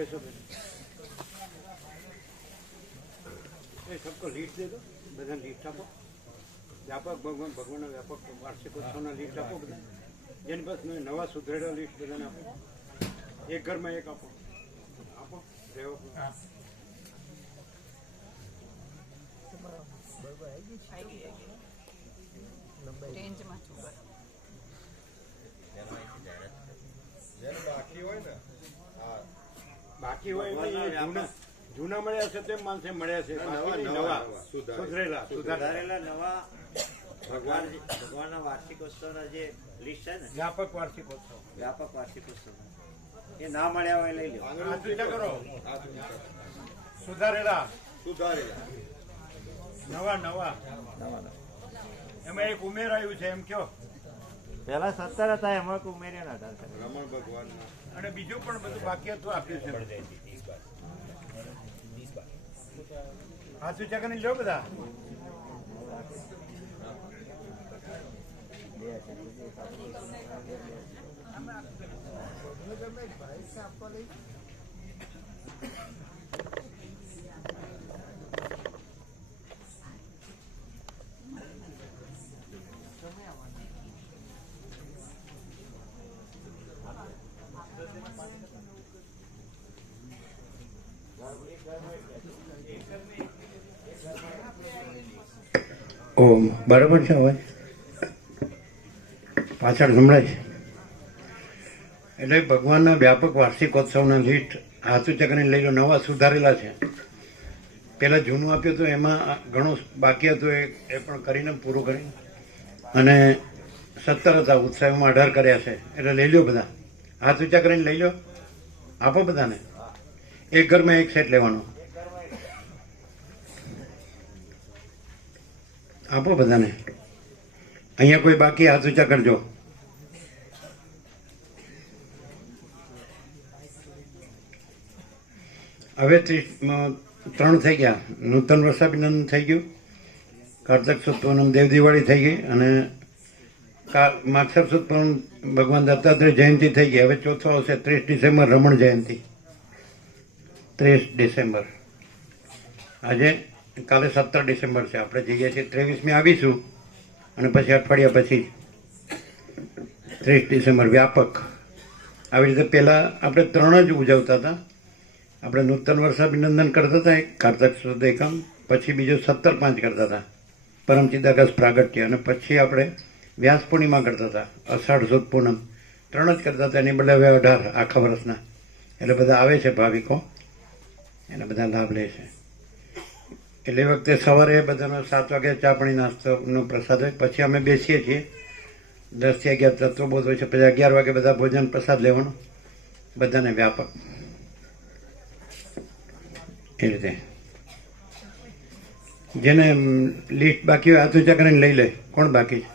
बेसो ये सबको लीड दे दो, बधा लीड आपो। व्यापक भगवान व्यापक वार्षिकोत्सव लीड आपो बधा जेनी पास नवा सुधरेला लीड बधाने आपो। एक घर में एक आपो आपो रेव रेंज में छू बाकी હોય જૂના મળ્યા છે તેમ માણસે મળ્યા છે નવા સુધારેલા નવા ભગવાનના વાર્ષિકોત્સવના જે લિસ્ટ છે ને વ્યાપક વાર્ષિકોત્સવ એ ના મળ્યા હોય લઈ લો. કરો સુધારેલા નવા એમાં એક ઉમેરાયું છે એમ કયો પેલા 17 હતા એમાં ઉમેર્યા હતા રમણ ભગવાન અને બીજું પણ બધું બાકી હતું આપ્યું છે હાથ ઊંચા કરીને લ્યો બધા ઓમ બરાબર છે હવે પાછળ સંભળાય છે એટલે ભગવાનના વ્યાપક વાર્ષિકોત્સવના લિસ્ટ હાથ ઊંચા કરીને લઈ લો નવા સુધારેલા છે પહેલાં જૂનું આપ્યું હતું એમાં ઘણું બાકી હતું એ પણ કરીને પૂરું કરીને અને 17 હતા ઉત્સવમાં 18 કર્યા છે એટલે લઈ લો બધા હાથ ઊંચા કરીને લઈ લો આપો બધાને એક ઘરમાં એક સેટ લેવાનો આપો બધાને અહીંયા કોઈ બાકી હાથ ઊંચા કરજો હવે 3 થઈ ગયા નૂતન વર્ષાભિનંદન થઈ ગયું કારતક સુદ પૂનમ દેવ દિવાળી થઈ ગઈ અને માગસર સુદ પૂનમ ભગવાન દત્તાત્રેય જયંતિ થઈ ગઈ હવે ચોથો આવશે 30 ડિસેમ્બર રમણ જયંતિ 30 ડિસેમ્બર આજે કાલે 17 ડિસેમ્બર છે આપણે જઈએ છીએ 23મી આવીશું અને પછી અઠવાડિયા પછી 30 ડિસેમ્બર વ્યાપક આવી રીતે પહેલાં આપણે 3 જ ઉજવતા હતા આપણે નૂતન વર્ષાભિનંદન કરતા હતા એક કારતક સુદ એકમ પછી બીજો 17/5 કરતા હતા પરમ ચિદાકાશ પ્રાગટ્ય અને પછી આપણે વ્યાસ પૂર્ણિમા કરતા હતા અષાઢ સુદ પૂનમ 3 જ કરતા હતા એની બદલે હવે 18 આખા વર્ષના એટલે બધા આવે છે ભાવિકો એને બધા લાભ લે છે એટલે વખતે સવારે બધાનો 7 વાગે ચા પાણી નાસ્તોનો પ્રસાદ હોય પછી અમે બેસીએ છીએ 10 થી 11 તત્વબોધ હોય છે પછી 11 વાગે બધા ભોજન પ્રસાદ લેવાનો બધાને વ્યાપક એ રીતે જેને લિસ્ટ બાકી હોય હાથ ઊંચા કરીને લઈ લે કોણ બાકી છે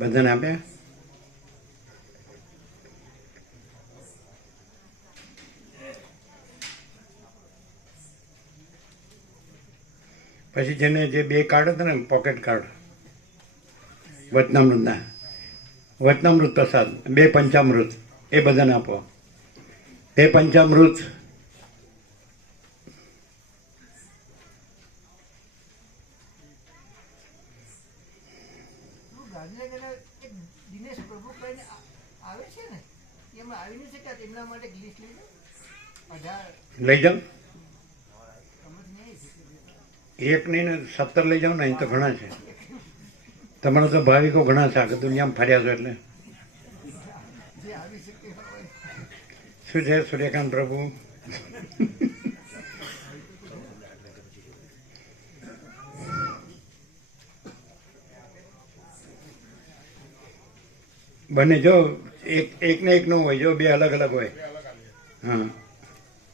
બધાને આપ્યા પછી જેને જે 2 કાર્ડ હતા ને પોકેટ કાર્ડ વચનામૃત પ્રસાદ 2 પંચામૃત એ બધાને આપો 2 પંચામૃત લઈ જાઓ એક નહીં ને 17 લઈ જાઓ ને અહીં તો ઘણા છે તમારા તો ભાવિકો ઘણા છે આખી દુનિયામાં ફર્યા છો એટલે શું છે સૂર્યકાંત પ્રભુ બંને જો એક ને એક નો હોય જો 2 અલગ અલગ હોય હા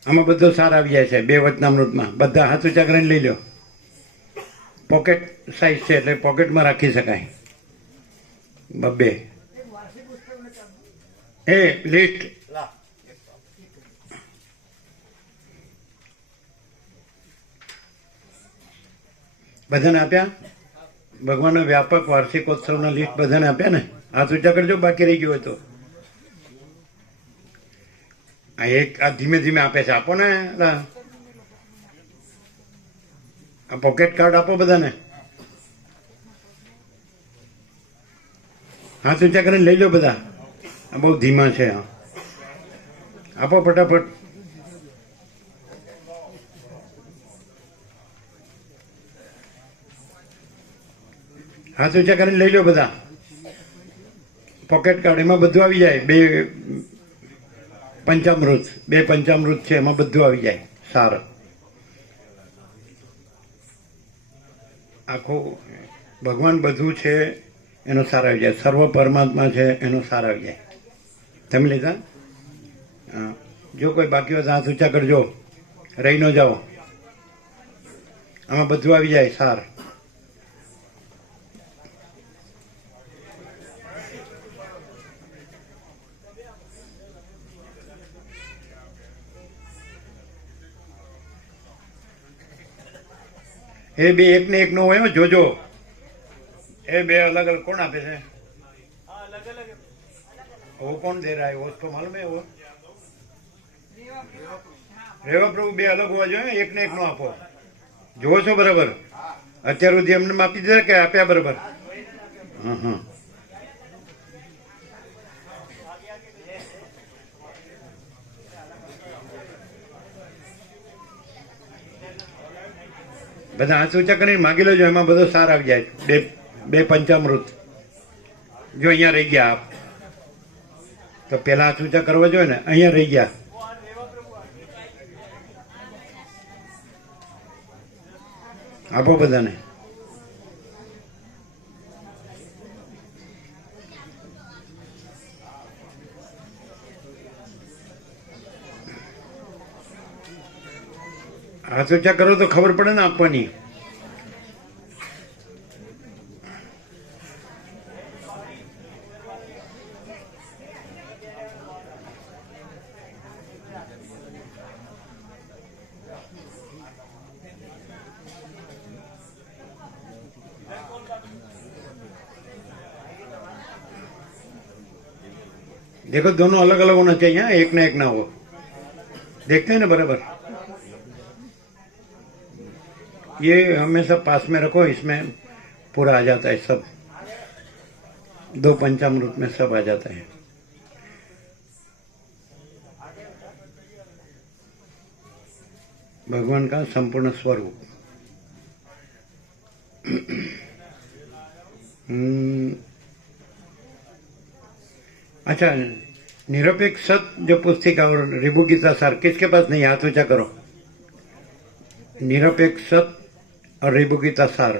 આમાં બધો સાર આવી જાય છે 2 વચનામૃતમાં બધા હાથ ઊંચા કરીને લઈ લો પોકેટ સાઇઝ છે એટલે પોકેટમાં રાખી શકાય 2 એ લિસ્ટ બધાને આપ્યા ભગવાનના વ્યાપક વાર્ષિકોત્સવના લિસ્ટ બધાને આપ્યા ને હાથ ઊંચા કરજો બાકી રહી ગયું હોય તો આ એક આ ધીમે ધીમે આપે છે, આપો ને લા. આ પોકેટ કાર્ડ આપો બધાને. હાથ ઊંચા કરીને લઈ લો બધા. આ બહુ ધીમા છે. હા, આપો ફટાફટ. હાથ ઊંચા કરીને લઈ લો બધા. પોકેટ કાર્ડ એમાં બધું આવી જાય. બે પંચામૃત છે, એમાં બધું આવી જાય. સારું. આખું ભગવાન બધું છે એનો સાર આવી જાય. સર્વ પરમાત્મા છે એનો સાર આવી જાય. તમે લીધા? હા. જો કોઈ બાકી હોય તો હાથ ઊંચા કરજો, રહી ન જાઓ. આમાં બધું આવી જાય સાર. એ બે એક ને એક નો હોય, જોજો. એ બે अलग अलग कौन આપે છે? वो कौन दे रहा है? वो उसको मालूम है? वो રેવા પ્રભુ બે અલગ હોવા જોઈએ. એક ને એક નો આપો. જોવો છો બરાબર? અત્યાર સુધી એમને આપી દીધા કે આપ્યા બરાબર? હા હા. બધા હાથ ઊંચા કરીને માગી લેજો, એમાં બધો સાર આવી જાય. બે પંચામૃત. જો અહીંયા રહી ગયા આપ તો પેલા હાથ ઊંચા કરવા જોઈએ ને, અહીંયા રહી ગયા. આપો બધાને. હાથ ઊંચા કરો તો ખબર પડે ને આપવાની. देखो दोनों अलग अलग होना चाहिए. हाँ, एक ना एक ना हो. देखते हैं ना बराबर? ये हमेशा पास में रखो. इसमें पूरा आ जाता है सब. 2 पंचामृत में सब आ जाता है. भगवान का संपूर्ण स्वरूप. अच्छा, निरपेक्ष सत जो पुस्तिका और रिभु गीता सार किसके पास नहीं? हाथ ऊंचा करो. निरपेक्ष सत और रिभु गीता सार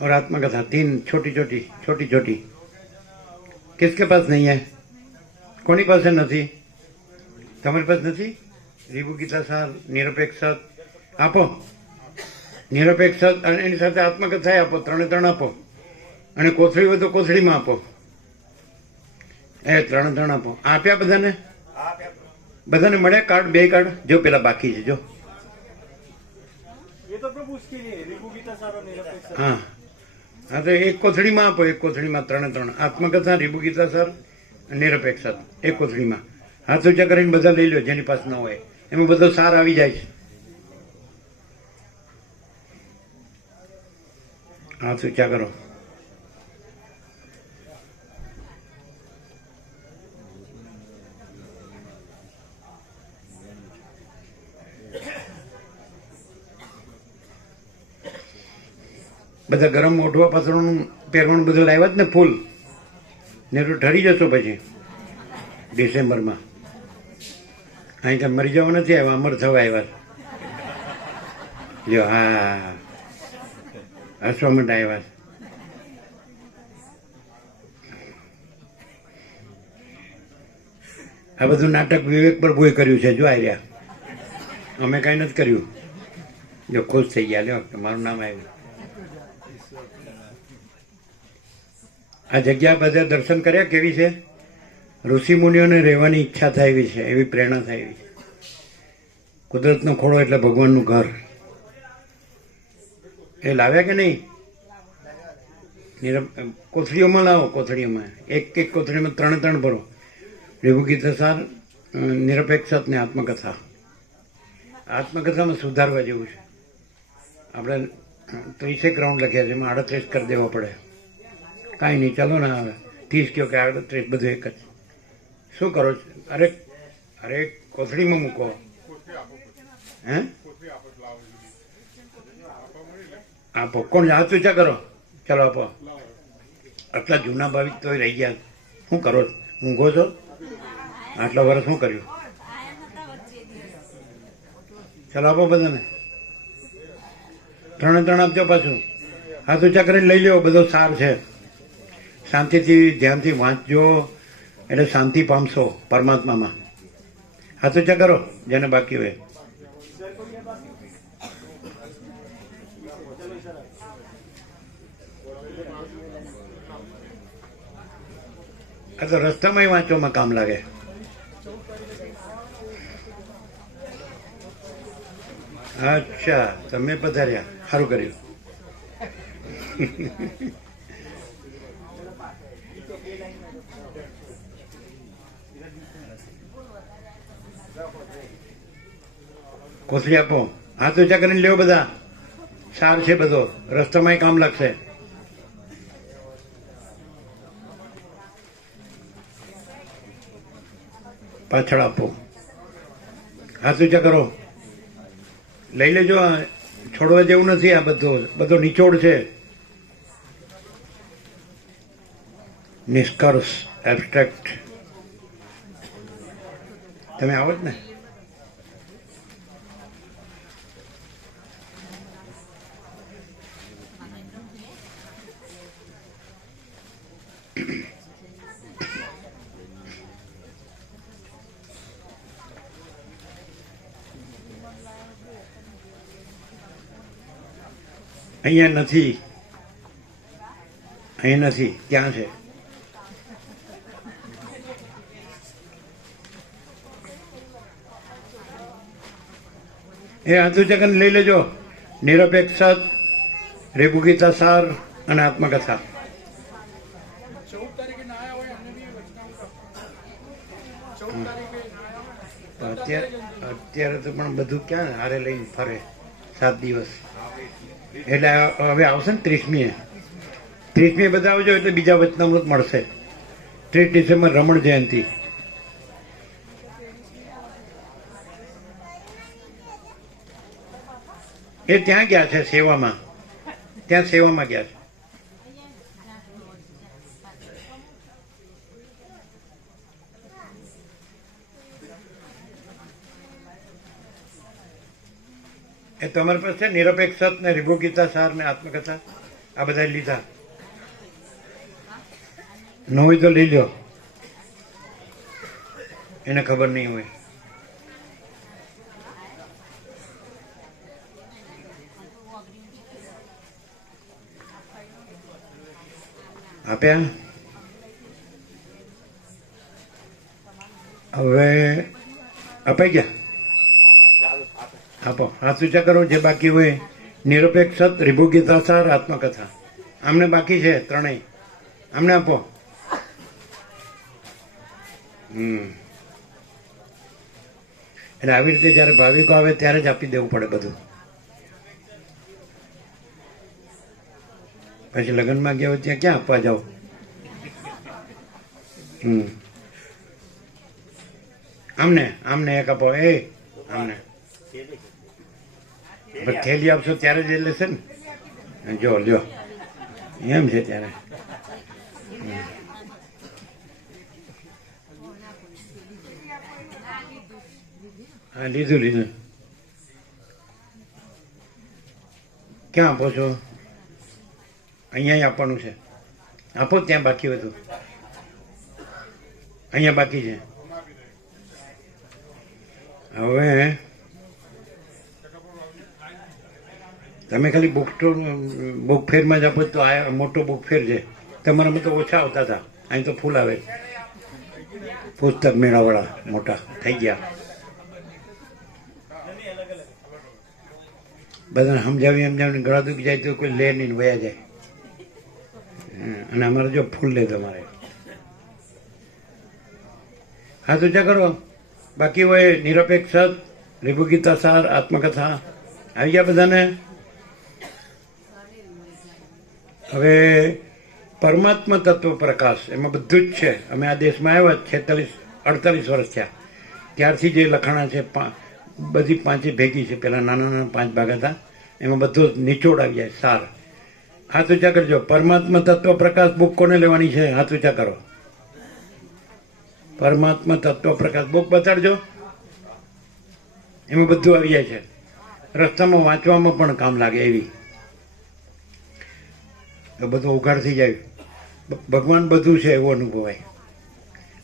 और आत्मकथा 3 छोटी छोटी किसके पास नहीं है? कोनी पास नहीं? તમારી પાસે નથી? रिभु गीता सार, निरपेक्ष सत આપો. નિરપેક્ષ સત અને એની સાથે આત્મકથા આપો. 3 આપો. અને કોથળી હોય તો કોથળીમાં આપો. એ 3 આપો. આપ્યા બધાને? બધાને મળ્યા કાર્ડ? 2 કાર્ડ જો પેલા બાકી છે. જો હા હા, તો એક કોથળીમાં આપો. એક કોથળીમાં 3 આત્મકથા, રીભુ ગીતા સર, નિરપેક્ષ એક કોથળીમાં. હાથ ઊંચા કરીને બધા લઈ લો જેની પાસે ન હોય. એમાં બધો સાર આવી જાય છે. હાથ ઊંચા કરો. બધા ગરમ ઓઢવા પાથરવાનું પહેરવાનું બધું લાવ્યા જ ને ફૂલ ને તો ઠરી જશો પછી ડિસેમ્બરમાં. અહીં કાંઈ મરી જવા નથી આવ્યા, અમર થવા આવ્યા. લ્યો હા, હસવા માટે આવ્યા. આ બધું નાટક વિવેક પ્રભુએ કર્યું છે. જો આવ્યા, અમે કાંઈ નથી કર્યું. જો ખુશ થઈ ગયા. લ્યો મારું નામ આવ્યું. આ જગ્યા બધા દર્શન કર્યા કેવી છે? ઋષિ મુનિઓને રહેવાની ઈચ્છા થાય એવી છે, એવી પ્રેરણા થાય એવી છે. કુદરતનો ખોળો એટલે ભગવાનનું ઘર. એ લાવ્યા કે નહીં? કોથળીઓમાં લાવો. કોથળીઓમાં એક કોથળીમાં 3 ભરો. રીભુ ગીતા સાર, નિરપેક્ષત ને આત્મકથા. આત્મકથામાં સુધારવા જેવું છે. આપણે 30 રાઉન્ડ લખ્યા છે, એમાં 38 કરી દેવા પડે. કાંઈ નહીં, ચાલો ને હવે 30 કયો કે 38 બધું એક જ. શું કરો છો? અરે અરે કોથળીમાં મૂકો. હે આપો. કોણ હાથ ઊંચા કરો? ચાલો આપો. આટલા જૂના ભાવિક તો રહી ગયા. શું કરો છો? ઊંઘો છો? આટલા વર્ષ શું કર્યું? ચાલો આપો બધાને. 3 આપજો. પાછું હાથ ઊંચા કરીને લઈ લેવો. બધો સાર છે. શાંતિથી ધ્યાનથી વાંચજો એટલે શાંતિ પામશો પરમાત્મામાં. હાથ ઊંચા કરો જેને બાકી હોય. આ તો રસ્તામાં વાંચવામાં કામ લાગે. અચ્છા, તમે પધાર્યા, સારું કર્યું. કોથળી આપો. હાથ ઊંચા કરીને લેવો બધા. સાર છે બધો, રસ્તામાં કામ લાગશે. પાછળ આપો. હાથ ઊંચા કરો. લઈ લેજો. છોડવા જેવું નથી. આ બધો નિચોડ છે. નિષ્કર્ષ એબ્સ્ટ્રેક્ટ. તમે આવો જ ને? અહીંયા નથી. અહીં નથી, ત્યાં છે. એ આધુચકન લઈ લેજો. નિરપેક્ષત, રેભુગીતા સાર અને આત્મકથા. અત્યારે તો પણ બધું ક્યાં હારે લઈને ફરે 7 દિવસ. એટલે હવે આવશે ને 30મીએ બધા આવજો એટલે બીજા વચનામૃત મળશે. 30 ડિસેમ્બર રમણ જયંતિ. એ ત્યાં ગયા છે સેવામાં. ત્યાં સેવામાં ગયા છે. એ તમારી પાસે નિરપેક્ષત ને રિભુગીતા સાર ને આત્મકથા આ બધા લીધા. ન હોય તો લઈ લો. એને ખબર નહીં હોય. આપ્યા. હવે અપાઈ ગયા. આપો. હાથ ઊંચા કરો જે બાકી હોય. નિરપેક્ષત, રિભુગીતા સાર, આત્મકથા. આમને બાકી છે ત્રણેય. આમને આપો. એટલે આવી રીતે જયારે ભાવિકો આવે ત્યારે જ આપી દેવું પડે બધું. પછી લગ્નમાં ગયા હોય ત્યાં ક્યાં આપવા જાઓ? આમને એક આપો. આમને થેલી આપશો ત્યારે જ લેશે ને. જો એમ છે ત્યારે. હા, લીધું. ક્યાં આપો છો? અહીંયા આપવાનું છે. આપો. ત્યાં બાકી હોય તો અહીંયા બાકી છે. હવે તમે ખાલી બુક ફેરમાં જ આપો તો આ મોટો બુક ફેર છે. તમારામાં તો ઓછા આવતા હતા. અહીં તો ફૂલ આવે. પુસ્તક મેળાવાળા મોટા થઈ ગયા. બધાને સમજાવીને ગળા દુખી જાય તો કોઈ લે નહીં, વયા જાય. અને અમારે જો ફૂલ લે તમારે. હાથ ઊંચા કરો. બાકી હોય નિરપેક્ષ રીભુગીતા સાર આત્મકથા આવી ગયા બધાને. હવે પરમાત્મા તત્વ પ્રકાશ એમાં બધું જ છે. અમે આ દેશમાં આવ્યા 48 વર્ષ થયા ત્યારથી જે લખાણા છે બધી પાંચે ભેગી છે. પેલા નાના નાના 5 ભાગ હતા એમાં બધો નિચોડ આવી જાય સાર. હાથ ઊંચા કરજો. પરમાત્મા તત્વ પ્રકાશ બુક કોને લેવાની છે? હાથ ઊંચા કરો. પરમાત્મા તત્વ પ્રકાશ બુક બતાડજો. એમાં બધું આવી જાય છે. રસ્તામાં વાંચવામાં પણ કામ લાગે એવી. તો બધું ઉઘાડ થઈ જાય. ભગવાન બધું છે એવું અનુભવાય.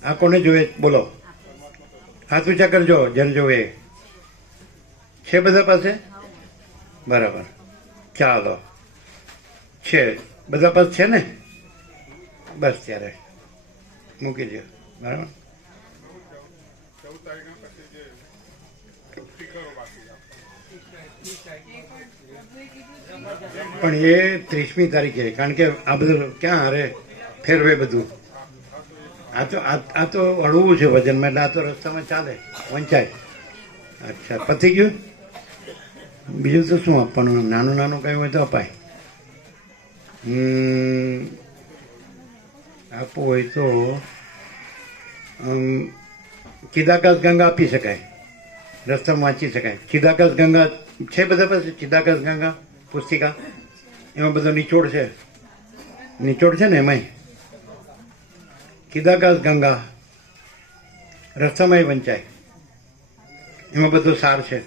આ કોને જોવે બોલો? હાથ ઊંચા કરજો. જેને જોવે છે બધા પાસે? બરાબર, ચાલો. છે બધા પાસે છે ને? બસ ત્યારે મૂકી દો. બરાબર. પણ એ 30મી તારીખે, કારણ કે આ બધું ક્યાં હારે ફેરવે બધું. આ તો હળવું છે વજનમાં, એટલે આ તો રસ્તામાં ચાલે વંચાય. અચ્છા, પતી ગયું. બીજું તો શું આપવાનું? નાનું નાનું કઈ હોય તો અપાય. આપવું હોય તો ચિદાકાશ ગંગા આપી શકાય. રસ્તામાં વાંચી શકાય. ચિદાકાશ ગંગા છે બધા પાસે? ચિદાકાશ ગંગા પુસ્તિકા, એમાં બધો નિચોડ છે. નિચોડ છે ને એમાંય ચિદાકાશ ગંગા રસ્તામાંય વંચાય. એમાં બધો સાર છે.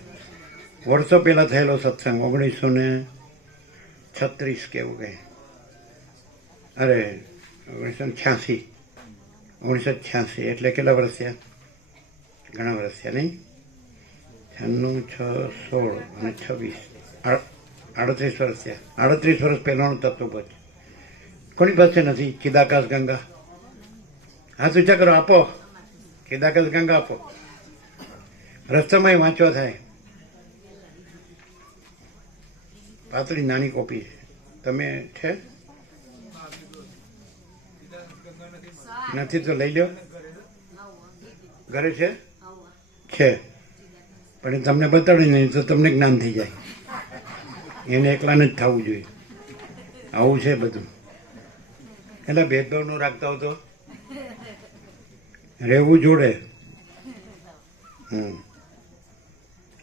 વર્ષો પહેલા થયેલો સત્સંગ 1936 કેવું કંઈ, અરે 1986 એટલે કેટલા વર્ષ થયા? ઘણા વર્ષ થયા નહીં? 96, 6, 16 અને 26, 38 વર્ષ થયા. 38 વર્ષ પહેલાનું તત્વબોધ કોની પાસે નથી? ચિદાકાશ ગંગા. હાથ ઊંચા કરો. આપો. ચિદાકાશ ગંગા આપો. રસ્તામાં વાંચવા થાય. પાતળી નાની કોપી છે. તમે છે? નથી તો લઈ લો. ઘરે છે? છે પણ એ તમને બતાડી નહીં તો તમને જ્ઞાન થઈ જાય. એને એકલાને જ થવું જોઈએ. આવું છે બધું. એટલે ભેદભાવ નું રાખતા હો તો રહેવું જોડે.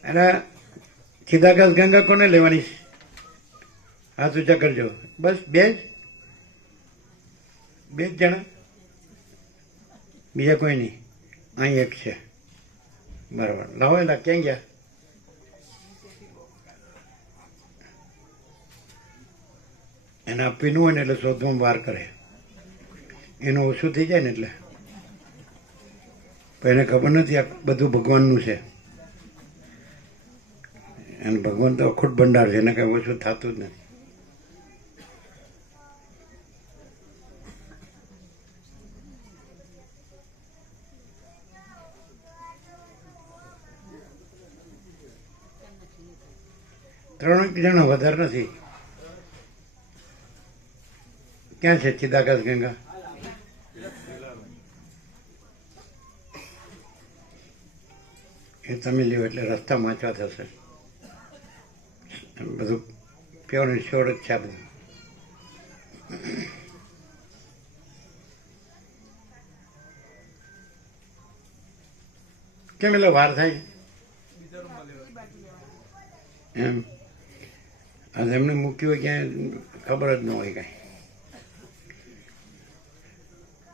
એટલે ચિદાકાશ ગંગા કોને લેવાની? હાથ ઊંચા કરજો. બસ બે જ જણા, બીજા કોઈ નહીં. અહીં એક છે. બરાબર, લાવો. એલા ક્યાં ગયા? એને આપીનું હોય ને એટલે શોધવામાં વાર કરે. એનું ઓછું થઈ જાય ને એટલે પણ એને ખબર નથી આ બધું ભગવાનનું છે. અને ભગવાન તો અખૂટ ભંડાર છે. એને કંઈ ઓછું થતું જ નથી. ત્રણ જણા, વધારે નથી. ક્યાં છે ચિદાકાશ ગંગા? એ તમે લ્યો એટલે રસ્તા વાંચવા થશે. બધું પ્યોર એન્ડ શ્યોર જ છે આ બધું. કેમ એટલે વાર થાય એમ? આ એમને મૂક્યું હોય ક્યાંય ખબર જ ન હોય કાંઈ.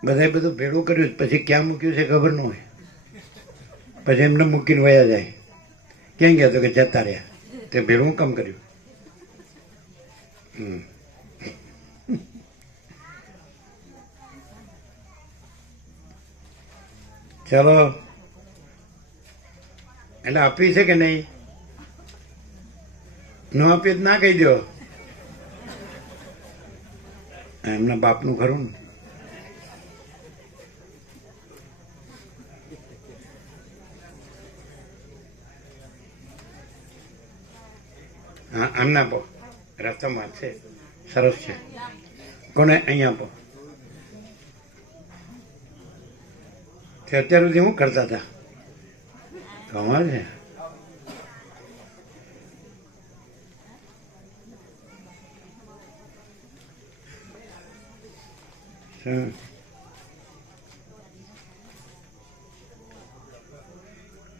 બધાએ બધું ભેળું કર્યું પછી ક્યાં મૂક્યું છે ખબર ન હોય. પછી એમને મૂકીને વયા જાય. ક્યાં ગયા? તો કે જતા રહ્યા. તે ભેળું કામ કર્યું. ચાલો, એટલે આપવી છે કે નહીં? ન આપીએ તો ના કહી દો. એમના બાપનું ખરું ને. હા, આમને આપો. રસ્તામાં છે, સરસ છે. કોને? અહીંયા આપો. તે અત્યાર સુધી શું કરતા હતા? કમાલ છે. શું?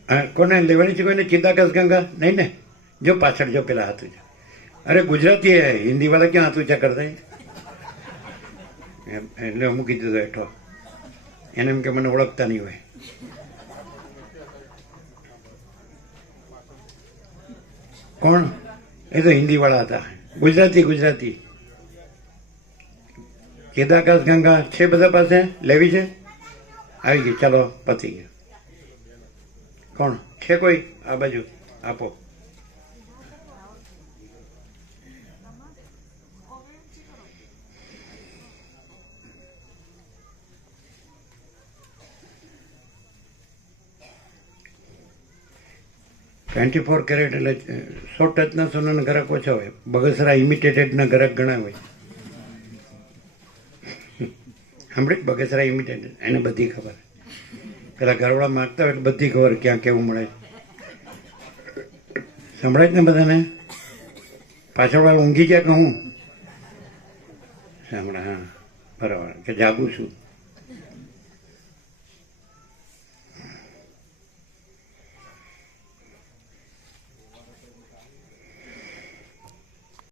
હા, કોને લેવાની છે? કોઈને ચિદાકાશ ગંગા નહીં ને? જો પાછળ જો પેલા હાથ ઊંચા. અરે ગુજરાતી હે, હિન્દી વાળા ક્યાં હાથ ઊંચા કરતા? એટલે મૂકી દીધો હેઠો. એને એમ કે મને ઓળખતા નહીં હોય. કોણ? એ તો હિન્દી વાળા હતા. ગુજરાતી ચિદાકાશ ગંગા છે બધા પાસે? લેવી છે? આવી ગઈ, ચાલો પતી ગયું. કોણ છે? કોઈ આ બાજુ આપો. 24 કેરેટ એટલે 100 ટચના સોનાના ગ્રાહક ઓછા હોય. બગસરા ઇમિટેટેડના ગ્રાહક ઘણા હોય. સાંભળી? બગસરા ઇમિટેટેડ, એને બધી ખબર. પેલા ઘરવાળા માગતા હોય એટલે બધી ખબર ક્યાં કેવું મળે. સંભળાય જ ને બધાને? પાછળ વાળા ઊંઘી ગયા કે હું સાંભળા? હા બરાબર, કે જાગું છું.